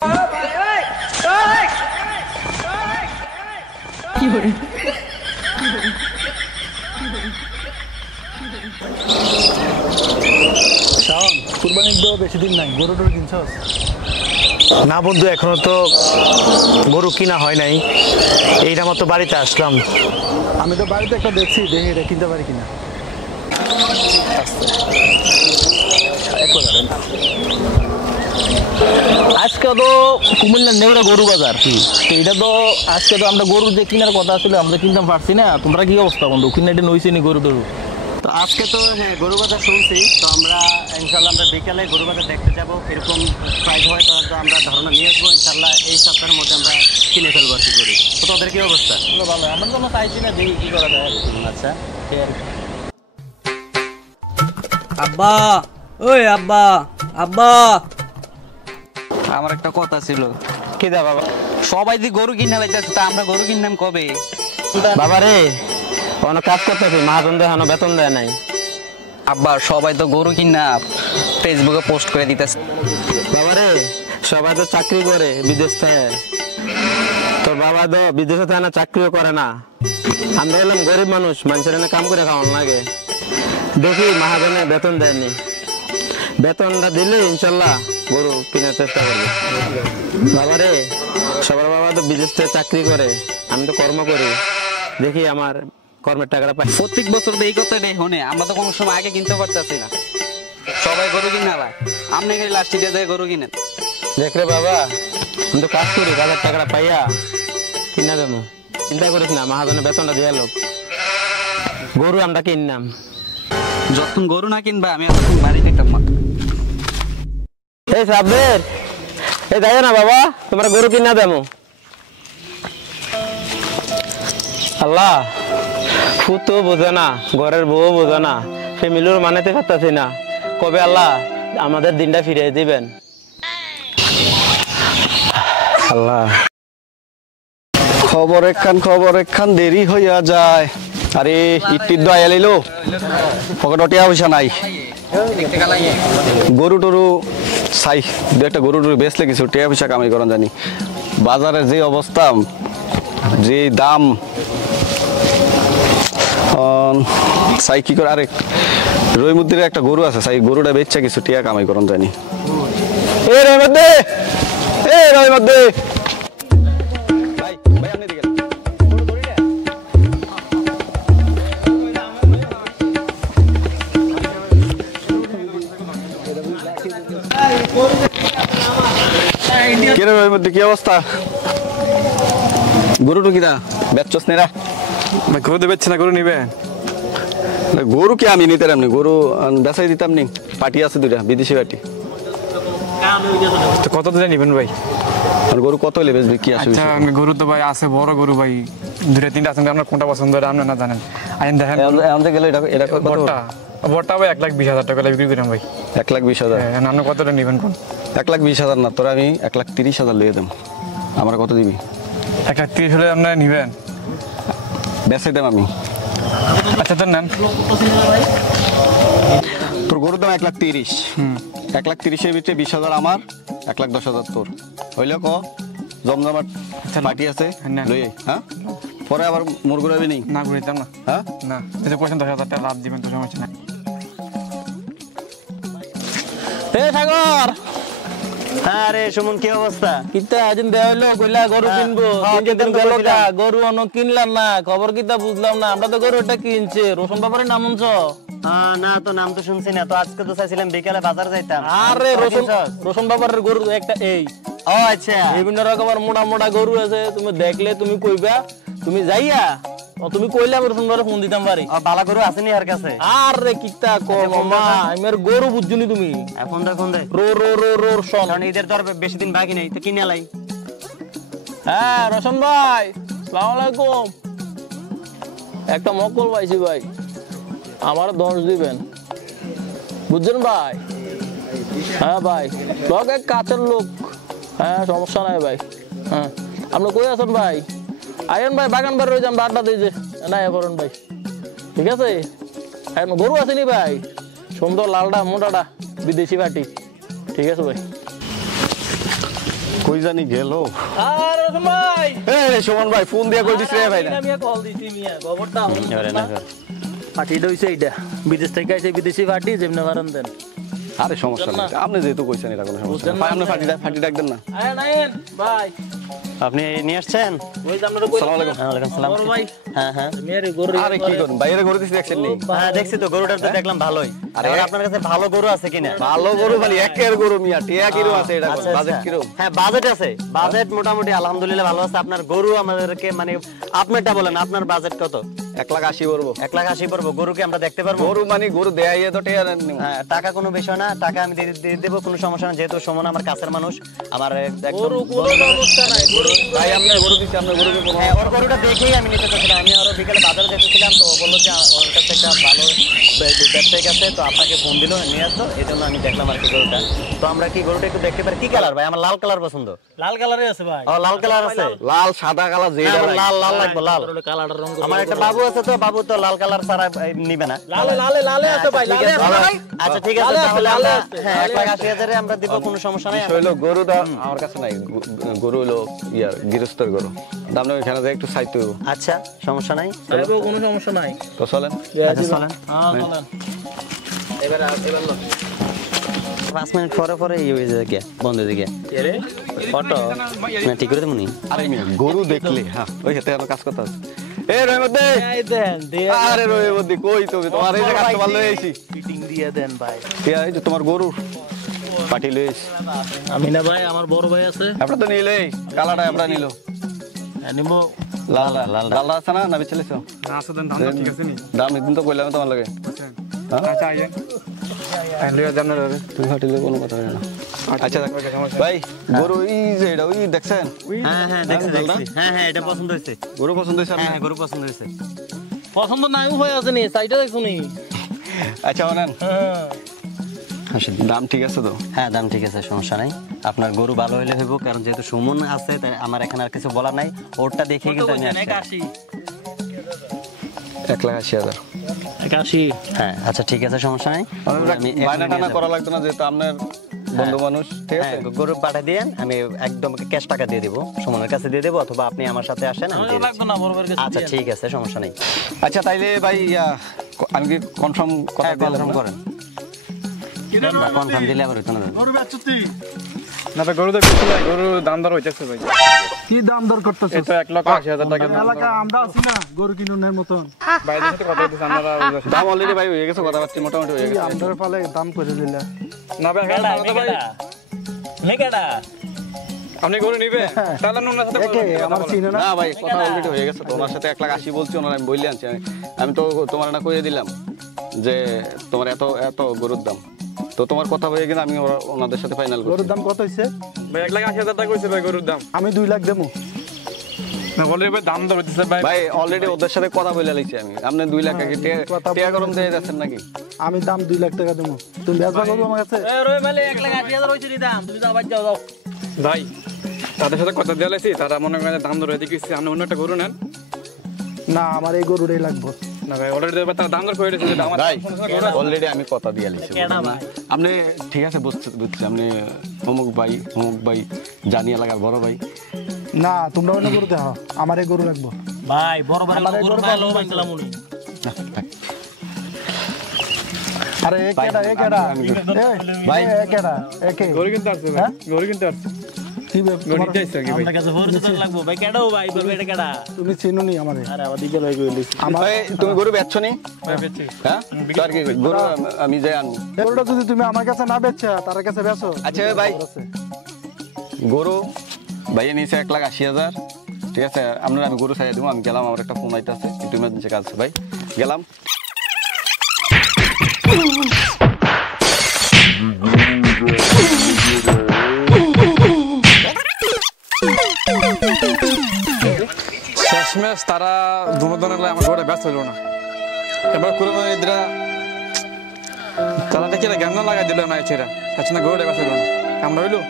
শাওন, কুরবানির তো বেশি দিন নাই, গরু টরু কিনছস? না বন্ধু, এখনো তো গরু কিনা হয় নাই। এইটা মতো বাড়িতে আসলাম। আমি তো বাড়িতে একটা দেখছি, দেখি এটা কিনতে পারি কিনা। আজকে তো কুমিল্লার নেওড়া গরু বাজার, তো এটা তো আজকে তো আমরা গরু যে কিনার কথা আসলে আমরা কিনতে পারছি না। তোমরা কি অবস্থা বন্ধু, কিনে এটা নইছে নি গরু টরু? তো আজকে তো হ্যাঁ গরু বাজার শুনছি, তো আমরা ইনশাল্লাহ আমরা বিকালে গরু বাজার দেখতে যাবো। এরকম প্রাইস হয় তো আমরা ধারণা নিয়ে আসবো। ইনশাল্লাহ এই সপ্তাহের মধ্যে আমরা কিনে ফেলবো আর কি গরু। তো তোদের কি অবস্থা? ভালো, আমরা তো চাইছি না, দেখি কি করা যায়। আচ্ছা, আব্বা, ওই আব্বা, আব্বা, আমার একটা কথা ছিল। কি দা বাবা? সবাই যে গরু কিনা লাইতেছে, তা আমরা গরু কিনলাম কবে? বাবা রে, অনেক কাজ করতেছি, মহাজন দেখানো বেতন দেয় নাই। আব্বা, সবাই তো গরু কিনা ফেসবুকে পোস্ট করে দিতেছে। বাবা রে, সবাই তো চাকরি করে বিদেশ থেকে, তোর বাবা তো বিদেশে থাকে না, চাকরিও করে না। আমরা হলাম গরিব মানুষ, মানুষের এনে কাম করে খাওয়ান লাগে। দেখি মহাজনে বেতন দেয়নি, বেতনটা দিলে ইনশাল্লাহ গরু কেনার চেষ্টা করবো। বাবা রে, সবার বাবা তো বিদেশ থেকে চাকরি করে, আমি তো কর্ম করি, দেখি আমার কর্মের টাকাটা পাই। প্রত্যেক বছর তো এই কথাটাই হনে, আমরা তো কোনো সময় আগে কিনতে পারতেছি না। সবাই গরু কিনা লাই, আপনি গেলে লাস্ট দিয়ে গরু কিনেন। দেখ রে বাবা, আমি তো কাজ করি, কাজের টাকাটা পাইয়া কিনা দেবো। চিন্তা করিস না, মহাজনের বেতনটা দিয়ে লোক গরু আমরা কিনলাম। যতক্ষণ গরু না কিনবা আমি এতক্ষণ বাড়ি দেখতাম না। এই সাবদের, এই দেখো না বাবা, তোমরা গরু কিনা দেবো। আল্লাহ, ফুতো বোঝে না, ঘরের বউ বোঝে না, ফ্যামিলির মানাতে পারতাছি না। কবে আল্লাহ আমাদের দিনটা ফিরিয়ে দিবেন আল্লাহ। খবর একখান দেরি হইয়া যায়। আরে ইটির দয়া লাইলো, পকেট টিয়া পয়সা নাই। গরু টরু চাই, দু একটা গরু টরু বেচলে কিছু টিয়া পয়সা কামাই করেন জানি। বাজারে যে অবস্থা, যে দাম, চাই কি করে। আরে রহিমুদ্দিনের একটা গরু আছে, চাই গরুটা বেচছে কিছু টিয়া কামাই করেন জানি। এ রহিমুদ্দি, এ রহিমুদ্দি, ভাই ভাই আপনি দিকে কি অবস্থা? গরুটু কিনা বেচছস নেরা? গরু তো বেচছে না, গরু নিবে। গরু কি আমি নিতে এমনি গরু বেচাই দিতাম নি। পাটি আছে দুইটা, বিদেশি পাটি। তো কত দিলে নিবেন ভাই? আর গরু কত হলে বেচবে কি আসবে? আচ্ছা, গরু তো ভাই আছে, বড় গরু ভাই, দুইটা তিনটা আছে। আপনার কোনটা পছন্দ হয় আপনি না জানেন। আইন দেখেন, আমাদের গেলে এটা এটা কত? বড়টা ভাই 1,20,000 টাকা বিক্রি করেন ভাই। 1,20,000? হ্যাঁ, আপনি কতটা নিবেন কোন? 1,20,000 না, তোরা আমি 1,30,000 লিয়ে দেব। আমার কত দিবি? 1,30,000 হলে আপনি নিবেন? বেচাই দেব আমি। আচ্ছা তো নেন। তোর গরুর দাম 1,30,000। 1,30,000-এর ভিতরে 20,000 আমার, 1,10,000 তোর। হইলে ক জমজমাট পাটি আছে লই। হ্যাঁ, পরে আবার মোর ঘুরাবি নি? না ঘুরাইতাম না। হ্যাঁ না, যদি পছন্দ 10,000 টাকা লাভ দিবেন তো সমস্যা নাই। হে সাগর, হ্যাঁ রে সুমন, কি অবস্থা? কিতা আজ দেওয়া হইলো, কইলা গরু কিনবো, দিন গেল কা, গরু অন্য কিনলাম না, খবর কিতা বুঝলাম না। আমরা তো গরু এটা কিনছে, রোশন বাবারের নাম শুনছ? না, তো নাম তো শুনছি না। তো আজকে তো চাইছিলাম বিকালে বাজার যাইতাম। আরে রোশন বাবারের গরু একটা এই। ও আচ্ছা, বিভিন্ন রকমের মোটা মোটা গরু আছে, তুমি দেখলে তুমি কইবা, তুমি যাইয়া তুমি কইলে আমি রোশন বাবারে ফোন দিতাম পারি। বালা গরু আসেনি আর কাছে? আরে কিতা কম মা, আমার গরু বুঝছনি তুমি। এখন ফোন দে। রো রো রো রো শোন, কারণ ঈদের তো আর বেশি দিন বাকি নেই, তো কিনে লাই। হ্যাঁ রোশন ভাই, আসসালামু আলাইকুম। একটা মকল পাইছি ভাই, আমার 10 দিবেন, বুঝছেন ভাই? হ্যাঁ ভাই, লোক এক কাছের লোক। হ্যাঁ সমস্যা নাই ভাই। হ্যাঁ, আপনি কই আছেন ভাই? আইন ভাই, বাগান বাড়ি রয়েছে, আমরা আড্ডা দিয়েছে না করেন ভাই। ঠিক আছে, গরু আসেনি ভাই, সুন্দর লালটা মোটাটা বিদেশি বাটি। ঠিক আছে ভাই, কই জানি গেল। আর রতন ভাই এই সুমন ভাই ফোন দিয়া কই দিছ রে ভাই না? আমি কল দিছি মিয়া খবরটা এবারে না কর। পার্টিটা হইছে এইটা বিদেশ থেকে আইছে বিদেশি পার্টি যেমন পারেন দেন আরে সমস্যা নেই, আপনি যেহেতু কইছেন এটা কোনো সমস্যা নেই। ভাই আপনি ফাটি ডাক দেন না। আয় নাইন ভাই আপনি নিয়ে আসছেন? ওই যে আপনারা কই আসসালামু আলাইকুম। ওয়ালাইকুম সালাম। বড় ভাই হ্যাঁ হ্যাঁ মেরে গরু আরে কি করুন বাইরে গরু দিছি দেখছেন নি? হ্যাঁ দেখছি তো, গরুটার তো দেখলাম ভালোই। আরে আর আপনার কাছে ভালো গরু আছে কিনা? ভালো গরু মানে একের গরু মিয়া, টিয়া কিরো আছে এটা আচ্ছা, বাজেট আচ্ছা। কিরো? হ্যাঁ বাজেট আছে, বাজেট মোটামুটি আলহামদুলিল্লাহ ভালো আছে। আপনার গরু আমাদেরকে মানে আপনারটা বলেন, আপনার বাজেট কত? 1,80,000 পড়বো। 1,80,000 পড়বো। গরুকে আমরা দেখতে পারবো? গরু মানে গরু দেয়াইয়ে তো টিয়া নেন। হ্যাঁ, টাকা কোনো বিষয় না, টাকা আমি দিয়ে দেবো, কোনো সমস্যা না। যেহেতু সুমন আমার কাছের মানুষ, আমার একদম গরু কোনো সমস্যা নাই গরু ভাই আপনি গরু দিছি, আপনি গরুকে কোনো হ্যাঁ, ওর গরুটা দেখেই আমি নিতে চাচ্ছিলাম। আমি আরো বিকেলে বাজারে যেতেছিলাম, তো ও বললো যে ওর কাছে একটা ভালো ব্যবসায়িক আছে, তো আপনাকে ফোন দিল নিয়ে আসতো, এই জন্য আমি দেখলাম আর কি গরুটা। তো আমরা কি গরুটা একটু দেখতে পারি? কি কালার ভাই? আমার লাল কালার পছন্দ। লাল কালারে আছে ভাই ও লাল কালার আছে? লাল সাদা কালার হ্যাঁ, যেটা আমার লাল লাল লাগবে, লাল। কালারটা রং আমার একটা বাবু আছে, তো বাবু তো লাল কালার ছাড়া নিবে না। লালে লালে লালে আছে ভাই লালে আছে ভাই আচ্ছা ঠিক আছে, লালে আছে, তাহলে লালে আমরা আছে, হ্যাঁ লালে 1,80,000 আমরা দিব, কোনো সমস্যা নাই। হইলো গরুটা আমার কাছে নাই, গরু হইলো ইয়ার গৃহস্থের গরু, দাম এখানে যায় একটু চাইতে হইব। আচ্ছা সমস্যা নাই, চাইবো কোনো সমস্যা নাই তো চলেন। আচ্ছা চলেন। হ্যাঁ চলেন এবার লো 5 মিনিট পরে পরে এই হয়ে যায় গিয়া বন্ধ হয়ে গিয়া এরে ফটো না ঠিক করে দেবনি। আরে মিয়া গরু দেখলে হ্যাঁ ওই হাতে আমার কাজ করতে আছে। এ রহিমত দে, এই দেন দিয়ে আরে রহিমত দি কই তুমি, তোমার এই যে কাস্টমার লই আইছি। ফিটিং দিয়ে দেন ভাই টিয়া এই যে তোমার গরু পাটি লই আইছি। আমি না ভাই আমার বড় ভাই আছে আপনারা তো নিলেই কালাটা আপনারা নিলো। নিব লাল লাল আছে না না বেচলেছো? না আছে দেন, দাম ঠিক আছে নি? দাম একদিন তো কইলাম তোমার লাগে। আচ্ছা আইয়েন আইন লইয়া যান না রে। তুই হাঁটিলে কোনো কথা হয় না। আচ্ছা ভাই গরু এই যে এটা ওই দেখছেন? হ্যাঁ হ্যাঁ দেখছি দেখছি, হ্যাঁ হ্যাঁ এটা পছন্দ হয়েছে। গরু পছন্দ হয়েছে হ্যাঁ আপনার? হ্যাঁ গরু পছন্দ হয়েছে। পছন্দ নাই হয়ে আছে নি সাইডে দেখছো নি আচ্ছা ওনেন হ্যাঁ দাম ঠিক আছে তো? হ্যাঁ দাম ঠিক আছে, সমস্যা নাই। আপনার গরু ভালো হইলে হইব, কারণ যেহেতু সুমন আছে তাই আমার এখানে আর কিছু বলার নাই। ওরটা দেখে কিন্তু আমি আসছি। 1,80,000। 81 হ্যাঁ আচ্ছা ঠিক আছে, সমস্যা নাই। আমি বায়না টানা করা লাগতো না, যেহেতু আপনার বন্ধু মানুষ, ঠিক আছে? হ্যাঁ, গরু পাঠা দিয়ে আমি একদম ক্যাশ টাকা দিয়ে দিব, সুমনের কাছে দিয়ে দেবো, অথবা আপনি আমার সাথে আসেন আমি দিয়ে লাগবে না বড় ভাইয়ের দিচ্ছি। কাছে আচ্ছা ঠিক আছে, সমস্যা নেই। আচ্ছা তাইলে ভাই আমি কি কনফার্ম কথা হ্যাঁ দিলাম কনফার্ম করেন, কনফার্ম দিলে আবার হইতো না। না তো গরু তো বেশি নাই, গরুর দাম দর হইতেছে ভাই। কি দাম দর করতেছ? এই তো 1,80,000 টাকা দাম। এলাকা আমরা আছি না গরু কিনুনের মতন, বাইরের সাথে কথা বলতেছে আপনারা। দাম অলরেডি ভাই হয়ে গেছে, কথাবার্তা মোটামুটি হয়ে গেছে। আমাদের ফালে দাম করে দিলা। না ভাই কেডা তো ভাই হে কেডা আপনি গরু নিবে তাহলে নুনার সাথে একে আমার চিনে না। না ভাই কথা অলরেডি হয়ে গেছে তো, ওনার সাথে 1,80,000 বলছি, ওনার আমি বইলে আনছি। আমি তো তোমার না কইয়ে দিলাম যে তোমার এত এত গরুর দাম, তো তোমার কথা হয়ে গেলে আমি ওনাদের সাথে ফাইনাল করব। গরুর দাম কত হইছে? ভাই 1,80,000 টাকা কইছে ভাই গরুর দাম। আমি 2 লাখ দেবো। না বলে ভাই দাম দর হইতেছে ভাই। ভাই অলরেডি ওদের সাথে কথা বলে লাইছি আমি। আপনি 2 লাখ টাকা টিয়া গরম দিয়ে যাচ্ছেন নাকি? আমি দাম 2 লাখ টাকা দেবো। তুমি বেচবা করবো আমার কাছে? এ রই মেলে 1,80,000 হইছে নি দাম তুমি যাও বাদ যাও ভাই তাদের সাথে কথা দিয়ে লাইছি, তারা মনে করেন দাম দর এদিকে দিচ্ছে, আপনি অন্য একটা গরু নেন। না আমার এই গরুটাই লাগবে। না ভাই অলরেডি তারা দাম দর করে দিয়েছে, যে আমার ভাই অলরেডি আমি কথা দিয়ে লাইছি। কেডা ভাই আপনি ঠিক আছে বুঝছি, আপনি অমুক ভাই জানি এলাকার বড় ভাই। না তোমরা অন্য গরু দেখো, আমার এই গরু লাগবে। ভাই বড় ভাই আমার এই গরু গরু ভালো ভালো বানছিলাম উনি আরে এ কেডা এ কেডা ভাই এ কেডা একে গরু কিনতে আসছে ভাই, গরু কিনতে আসছে। কি গরু তোমার নিতে আসছে কি ভাই? আমার কাছে ফোর্স তো লাগবো ভাই কেডাও ভাই বলবে এটা কেডা তুমি চিনো নি আমারে? আরে আমার দিকে লই গইলিস আমার ভাই তুমি গরু বেচছো নি? ভাই বেচছি। হ্যাঁ তো আর কি গরু আমি যাই আনবো। গরুটা যদি তুমি আমার কাছে না বেচছো তার কাছে বেচো। আচ্ছা ভাই গরু ভাইয়া নিয়েছে 1,80,000, ঠিক আছে? আপনার আমি গরু ছাইয়া দিব, আমি গেলাম, আমার একটা ফোন আইতে আছে, একটু ইমার্জেন্সি কাজ আছে ভাই, গেলাম। শেষমেশ তারা দুমদনের আমার গরুটা ব্যস্ত হইল না। এবার কুরবানিরা তারা দেখি জ্ঞান লাগাই দিল না, ছেড়া আচ্ছা না গরুটা ব্যস্ত হইল না, কামড়া হইলো।